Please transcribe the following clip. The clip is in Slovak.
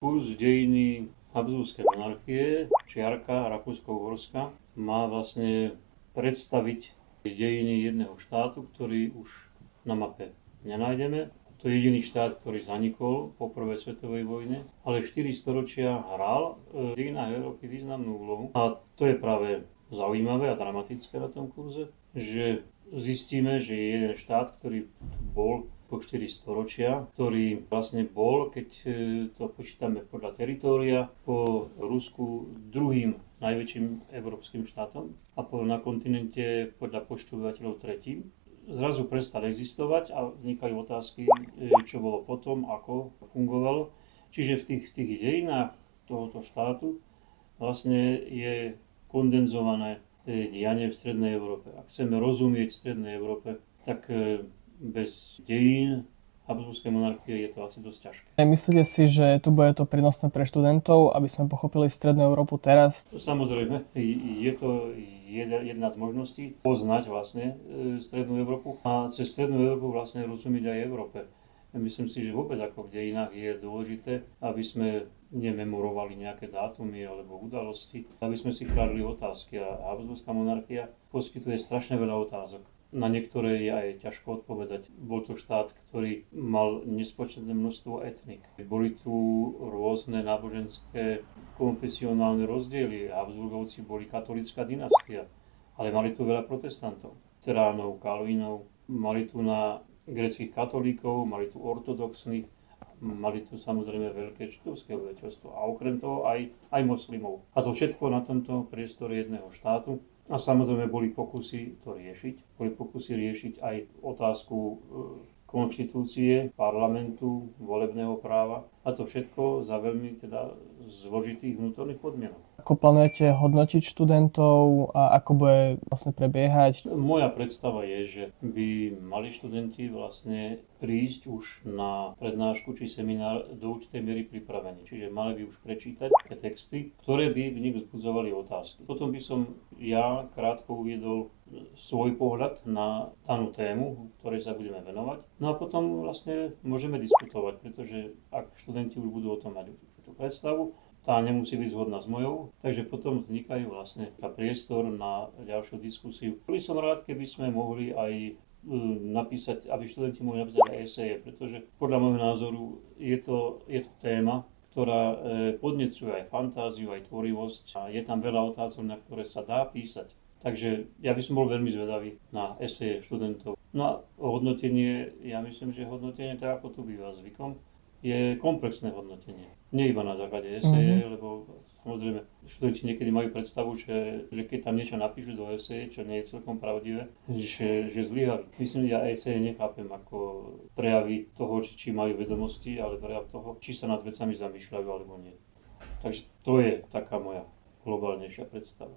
Kurz dejiny Habsburskej monarchie, čiarka Rakúsko-Uhorska, má vlastne predstaviť dejiny jedného štátu, ktorý už na mape nenájdeme. To je jediný štát, ktorý zanikol po prvej svetovej vojne, ale 4 storočia hral v dejinách Európy významnú úlohu. A to je práve zaujímavé a dramatické na tom kurze, že zistíme, že je jeden štát, ktorý bol po 4 storočia, ktorý vlastne bol, keď to počítame podľa teritória, po Rusku druhým najväčším európskym štátom a na kontinente podľa počtu obyvateľov tretím. Zrazu prestal existovať a vznikajú otázky, čo bolo potom, ako fungovalo. Čiže v tých dejinách tohoto štátu vlastne je kondenzované dianie v Strednej Európe. Ak chceme rozumieť Strednej Európe, tak bez dejín Habsburskej monarchie je to asi dosť ťažké. Myslíte si, že tu bude to prínosné pre študentov, aby sme pochopili Strednú Európu teraz? Samozrejme, je to jedna z možností poznať vlastne Strednú Európu a cez Strednú Európu vlastne rozumieť aj Európe. Myslím si, že vôbec ako v dejinách je dôležité, aby sme nememorovali nejaké dátumy alebo udalosti, aby sme si kladli otázky a Habsburská monarchia poskytuje strašne veľa otázok. Na niektoré je aj ťažko odpovedať. Bol to štát, ktorý mal nespočetné množstvo etnik. Boli tu rôzne náboženské konfesionálne rozdiely. Habsburgovci boli katolická dynastia, ale mali tu veľa protestantov, teránov, kalvínov, mali tu na gréckych katolíkov, mali tu ortodoxných, mali tu samozrejme veľké židovské obyvateľstvo a okrem toho aj moslimov. A to všetko na tomto priestore jedného štátu. A samozrejme boli pokusy to riešiť. Boli pokusy riešiť aj otázku konštitúcie, parlamentu, volebného práva. A to všetko za veľmi zložitých vnútorných podmienok. Ako plánujete hodnotiť študentov a ako bude vlastne prebiehať? Moja predstava je, že by mali študenti vlastne prísť už na prednášku či seminár do určitej miery pripravení. Čiže mali by už prečítať texty, ktoré by v nich vzbudzovali otázky. Potom by som ja krátko uviedol svoj pohľad na danú tému, ktorej sa budeme venovať. No a potom vlastne môžeme diskutovať, pretože ak študenti už budú o tom mať určitú predstavu, tá nemusí byť zhodná s mojou, takže potom vznikajú vlastne priestor na ďalšiu diskusiu. Boli som rád, keby sme mohli aj napísať, aby študenti mohli napísať aj eseje, pretože podľa môjho názoru je to téma, ktorá podnecuje aj fantáziu, aj tvorivosť a je tam veľa otázok, na ktoré sa dá písať. Takže ja by som bol veľmi zvedavý na eseje študentov. No a hodnotenie, ja myslím, že hodnotenie, tak ako tu býva zvykom, je komplexné hodnotenie. Nie iba na základe eseje, lebo samozrejme študenti niekedy majú predstavu, že keď tam niečo napíšu do eseje, čo nie je celkom pravdivé, že zlyhali. Myslím, že ja eseje nechápem ako prejavy toho, či majú vedomosti, ale prejav toho, či sa nad vecami zamýšľajú alebo nie. Takže to je taká moja globálnejšia predstava.